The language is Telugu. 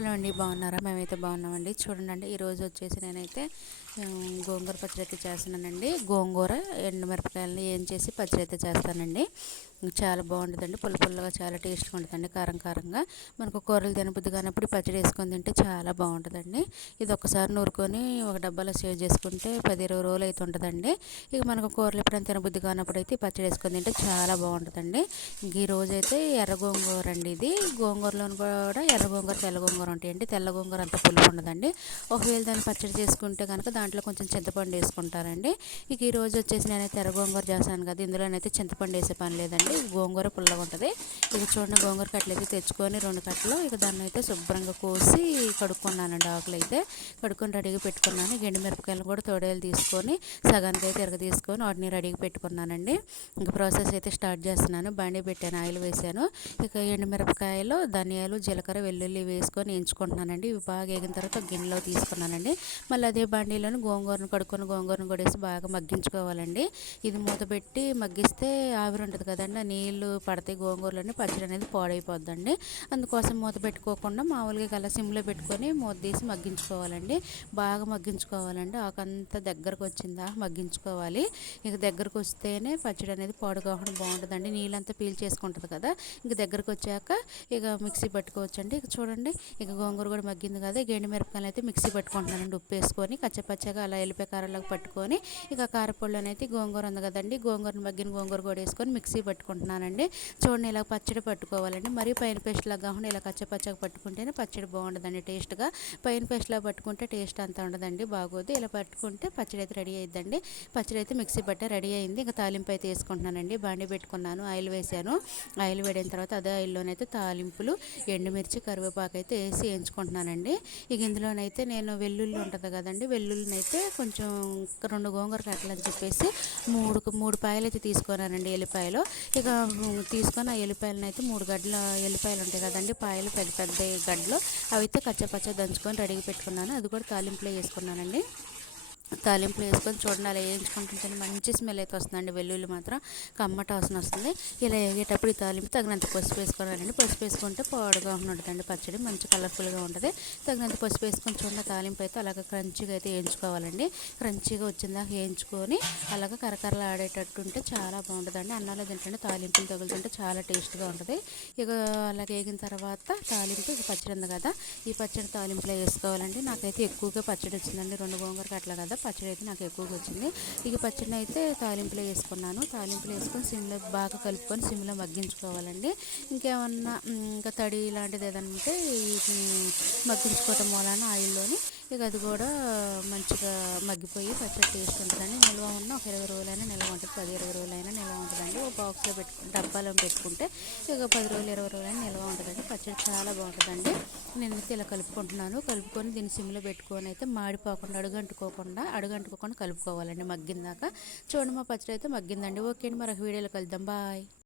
హలో అండి బాగున్నారా? మేమైతే బాగున్నామండి. చూడండి అండి ఈరోజు వచ్చేసి నేనైతే గోంగూర పచ్చడి అయితే చేస్తున్నానండి. గోంగూర ఎండుమిరపకాయలని ఏం చేసి పచ్చడి అయితే చేస్తానండి. చాలా బాగుంటుందండి. పుల్ల పుల్లగా చాలా టేస్ట్గా ఉంటుందండి కారం కారంగా. మనకు కూరలు తినబుద్ది కానప్పుడు పచ్చడి వేసుకొని తింటే చాలా బాగుంటుందండి. ఇది ఒకసారి నూరుకొని ఒక డబ్బాలో సేవ్ చేసుకుంటే పది ఇరవై రోజులు అయితే ఉంటుందండి. ఇక మనకు కూరలు ఎప్పుడైనా తినబుద్ది కానప్పుడు అయితే పచ్చడి వేసుకొని తింటే చాలా బాగుంటుందండి. ఈ రోజు అయితే ఎర్ర గోంగూర అండి ఇది. గోంగూరలో కూడా ఎర్ర గోంగూర తెల్ల గోంగూర ఉంటాయండి. తెల్ల గోంగూర అంత పులుపు ఉండదండి. ఒకవేళ దాన్ని పచ్చడి చేసుకుంటే కనుక దాంట్లో కొంచెం చింతపండు వేసుకుంటారండి. ఇక ఈరోజు వచ్చేసి నేనైతే ఎర్ర గోంగూర చేస్తాను కదా ఇందులోనైతే చింతపండు వేసే పని లేదండి. గోంగూర పుల్లగా ఉంటుంది. ఇక చూడండి గోంగూర కట్టలు అయితే తెచ్చుకొని రెండు కట్టలు ఇక దాన్ని అయితే శుభ్రంగా కోసి కడుక్కున్నానండి ఆకులు అయితే. కడుక్కొని రెడీగా పెట్టుకున్నాను. ఎండు మిరపకాయలు కూడా తోడేలు తీసుకొని సగానికి అయితే ఎరగ తీసుకొని వాటిని రెడీగా పెట్టుకున్నానండి. ఇంక ప్రాసెస్ అయితే స్టార్ట్ చేస్తున్నాను. బండి పెట్టాను ఆయిల్ వేసాను ఇక ఎండు మిరపకాయలు ధనియాలు జీలకర్ర వెల్లుల్లి వేసుకొని ఎంచుకుంటున్నానండి. ఇవి బాగా వేగిన తర్వాత గిన్నెలో తీసుకున్నానండి. మళ్ళీ అదే బండిలో బండిలోని గోంగూరను కడుక్కొని గోంగూరను కొడేసి బాగా మగ్గించుకోవాలండి. ఇది మూత పెట్టి మగ్గిస్తే ఆవిరి ఉంటుంది కదండి ఆ నీళ్ళు పడితే గోంగూరలోనే పచ్చడి అనేది పాడైపోద్దండి. అందుకోసం మూత పెట్టుకోకుండా మామూలుగా గల సిమ్లో పెట్టుకొని మూత తీసి మగ్గించుకోవాలండి. బాగా మగ్గించుకోవాలండి. ఆకంతా దగ్గరకు వచ్చిందా మగ్గించుకోవాలి. ఇక దగ్గరకు వస్తేనే పచ్చడి అనేది పాడు పాడుకోకుండా బాగుంటుందండి. నీళ్ళంతా పీల్చేసుకుంటుంది కదా ఇంక దగ్గరకు వచ్చాక ఇక మిక్సీ పట్టుకోవచ్చండి. ఇక చూడండి ఇక గోంగూర కూడా మగ్గింది కదా గేండి మిరపకాయలు అయితే మిక్సీ పట్టుకుంటున్నానండి ఉప్పు వేసుకొని పచ్చగా అలా వెళ్ళిపోయి కారంలోకి పట్టుకొని ఇక కారపొడిలోనైతే గోంగూర ఉంది కదండి. గోంగూరను మగ్గిన గోంగూర కూడా వేసుకొని మిక్సీ పట్టుకుంటున్నానండి. చూడండి ఇలా పచ్చడి పట్టుకోవాలండి. మరీ పైన పేస్ట్ లాగా కాకుండా ఇలా కచ్చపచ్చగా పట్టుకుంటేనే పచ్చడి బాగుంటుందండి టేస్ట్గా. పైన పేస్ట్లా పట్టుకుంటే టేస్ట్ అంతా ఉండదండి బాగోదు. ఇలా పట్టుకుంటే పచ్చడి అయితే రెడీ అయిద్దండి. పచ్చడి అయితే మిక్సీ పట్ట రెడీ అయింది. ఇంకా తాలింపు అయితే వేసుకుంటున్నానండి. బాండి పెట్టుకున్నాను ఆయిల్ వేసాను. ఆయిల్ వేడిన తర్వాత అదే ఆయిల్లోనైతే తాలింపులు ఎండుమిర్చి కరివేపాకు అయితే వేసి వేయించుకుంటున్నానండి. ఇక ఇందులోనైతే నేను వెల్లుల్లి ఉంటుంది కదండి వెల్లుల్లి అయితే కొంచెం రెండు గోంగూర కట్టలు అని చెప్పేసి మూడు మూడు పాయలు అయితే తీసుకున్నానండి ఎల్లిపాయలు. ఇక తీసుకొని ఆ ఎల్లిపాయలను అయితే మూడు గడ్డల ఎల్లిపాయలు ఉంటాయి కదండి పాయలు పెద్ద పెద్ద గడ్డలు. అవి అయితే కచ్చపచ్చ దంచుకొని రెడీగా పెట్టుకున్నాను. అది కూడా తాలింపులో వేసుకున్నానండి. తాలింపులు వేసుకొని చూడండి అలా వేయించుకుంటుంటే మంచి స్మెల్ అయితే వస్తుందండి. వెల్లుల్లి మాత్రం కమ్మట వాసన వస్తుంది. ఇలా వేగేటప్పుడు ఈ తాలింపు తగినంత పసుపు వేసుకోవాలండి. పసుపు వేసుకుంటే పాడుగా ఉంటుందండి పచ్చడి మంచి కలర్ఫుల్గా ఉంటుంది. తగినంత పసుపు వేసుకొని చూడండి తాలింపు అయితే అలాగ క్రంచిగా అయితే వేయించుకోవాలండి. క్రంచిగా వచ్చిందాక వేయించుకొని అలాగ కరకరలు ఆడేటట్టు ఉంటే చాలా బాగుంటుందండి. అన్నంలో తింటుంటే తాలింపులు తగులుతుంటే చాలా టేస్ట్గా ఉంటుంది. ఇక అలాగ వేగిన తర్వాత తాలింపు ఇక పచ్చడి ఉంది కదా ఈ పచ్చడి తాలింపులో వేసుకోవాలండి. నాకైతే ఎక్కువగా పచ్చడి వచ్చిందండి. రెండు గోంగూర అట్లా కదా పచ్చడి అయితే నాకు ఎక్కువగా వచ్చింది. ఇక పచ్చడిని అయితే తాలింపులో వేసుకున్నాను. తాలింపులో వేసుకొని సిమ్లో బాగా కలుపుకొని సిమ్లో మగ్గించుకోవాలండి. ఇంకేమన్నా ఇంకా తడి లాంటిది ఏదన్నా ఉంటే మగ్గించుకోవటం వలన ఆయిల్లోని ఇక అది కూడా మంచిగా మగ్గిపోయి పచ్చడి టేస్ట్ ఉంటుందండి. నిల్వ ఉన్న ఒక ఇరవై రోజులైనా నిల్వ ఉంటుంది. పది ఇరవై రోజులైనా నిల్వ ఉంటుందండి. ఒక బాక్స్లో పెట్టుకు డబ్బాలో పెట్టుకుంటే ఇక పది రోజులు ఇరవై రోజులైనా నిల్వ ఉంటుందండి. పచ్చడి చాలా బాగుంటుందండి. నేనైతే ఇలా కలుపుకుంటున్నాను. కలుపుకొని దీన్ని సిమ్లో పెట్టుకొని అయితే మాడిపోకుండా అడుగంటుకోకుండా అడుగంటుకోకుండా కలుపుకోవాలండి. మగ్గిందాక చూడండి మా పచ్చడి అయితే మగ్గిందండి. ఓకే అండి. మరొక వీడియోలో కలుద్దాం. బాయ్.